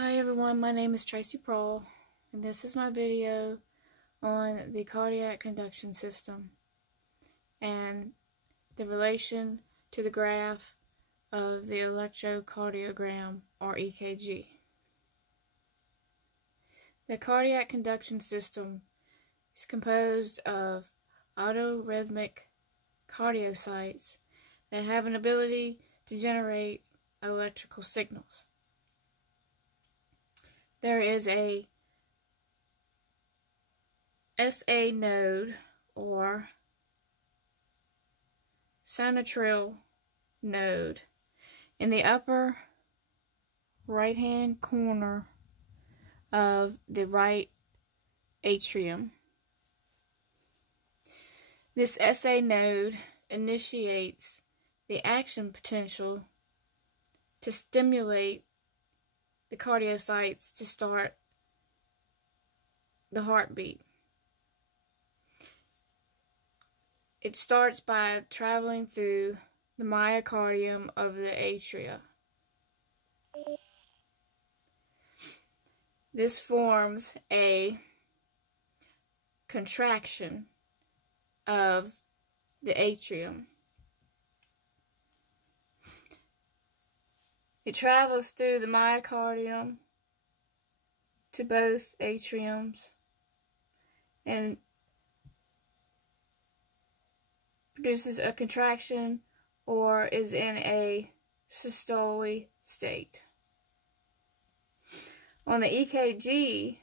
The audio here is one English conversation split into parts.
Hi everyone, my name is Tracy Prohl, and this is my video on the cardiac conduction system and the relation to the graph of the electrocardiogram, or EKG. The cardiac conduction system is composed of autorhythmic cardiocytes that have an ability to generate electrical signals. There is a SA node, or sinoatrial node, in the upper right-hand corner of the right atrium. This SA node initiates the action potential to stimulate the cardiocytes to start the heartbeat. It starts by traveling through the myocardium of the atria. This forms a contraction of the atrium. It travels through the myocardium to both atriums and produces a contraction or is in a systole state. On the EKG,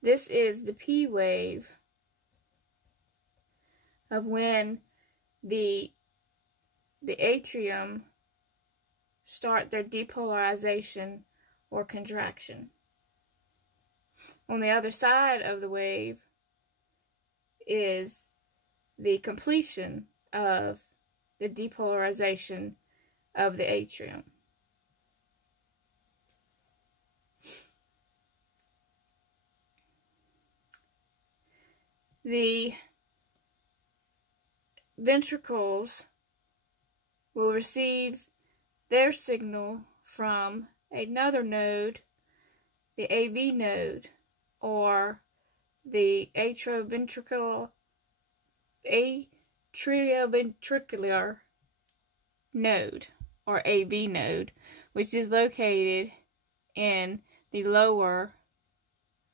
this is the P wave of when the atrium start their depolarization or contraction. On the other side of the wave is the completion of the depolarization of the atrium. The ventricles will receive their signal from another node, the AV node, or the atrioventricular node, or AV node, which is located in the lower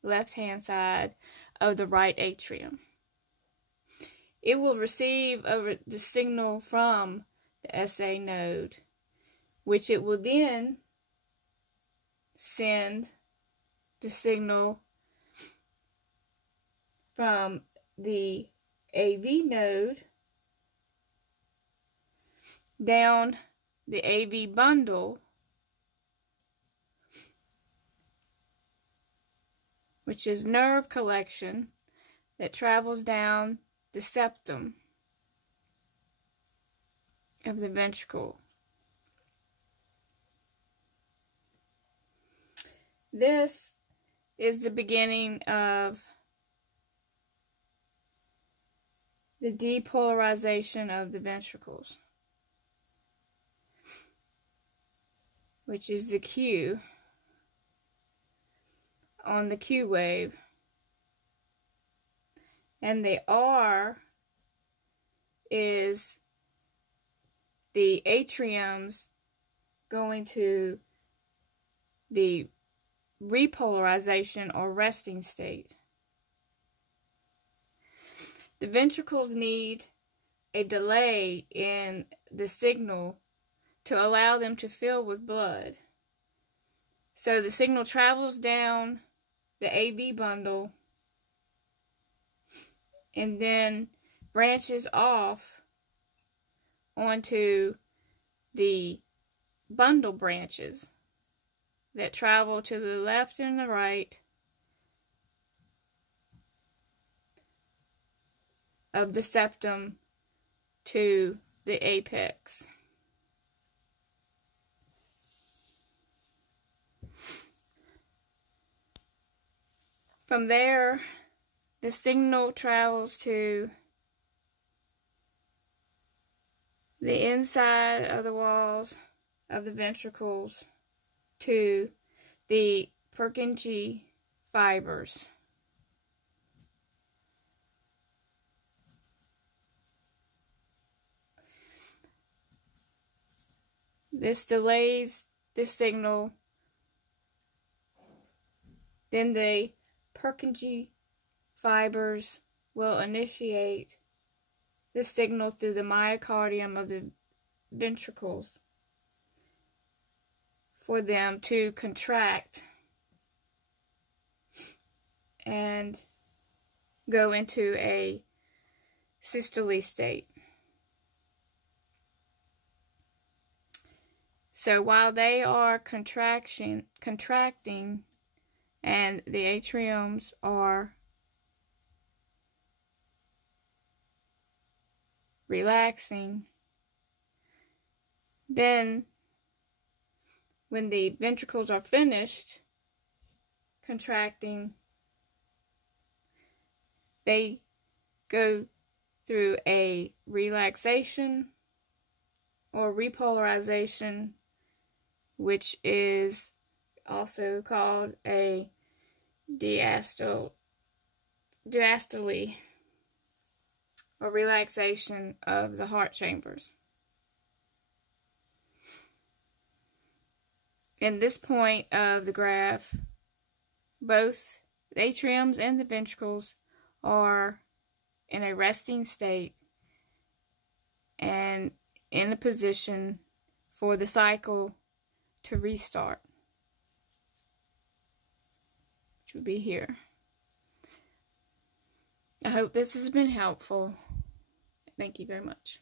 left-hand side of the right atrium. It will receive the signal from the SA node, which it will then send the signal from the AV node down the AV bundle, which is nerve collection that travels down the septum of the ventricle. This is the beginning of the depolarization of the ventricles, which is the Q on the Q wave. And the R is the atriums going to the repolarization or resting state. The ventricles need a delay in the signal to allow them to fill with blood. So the signal travels down the AV bundle and then branches off onto the bundle branches that travel to the left and the right of the septum to the apex. From there, the signal travels to the inside of the walls of the ventricles to the Purkinje fibers. This delays the signal. Then the Purkinje fibers will initiate the signal through the myocardium of the ventricles for them to contract and go into a systole state. So while they are contracting, and the atriums are relaxing, then when the ventricles are finished contracting, they go through a relaxation or repolarization, which is also called a diastole, or relaxation of the heart chambers. In this point of the graph, both the atriums and the ventricles are in a resting state and in a position for the cycle to restart, which would be here. I hope this has been helpful. Thank you very much.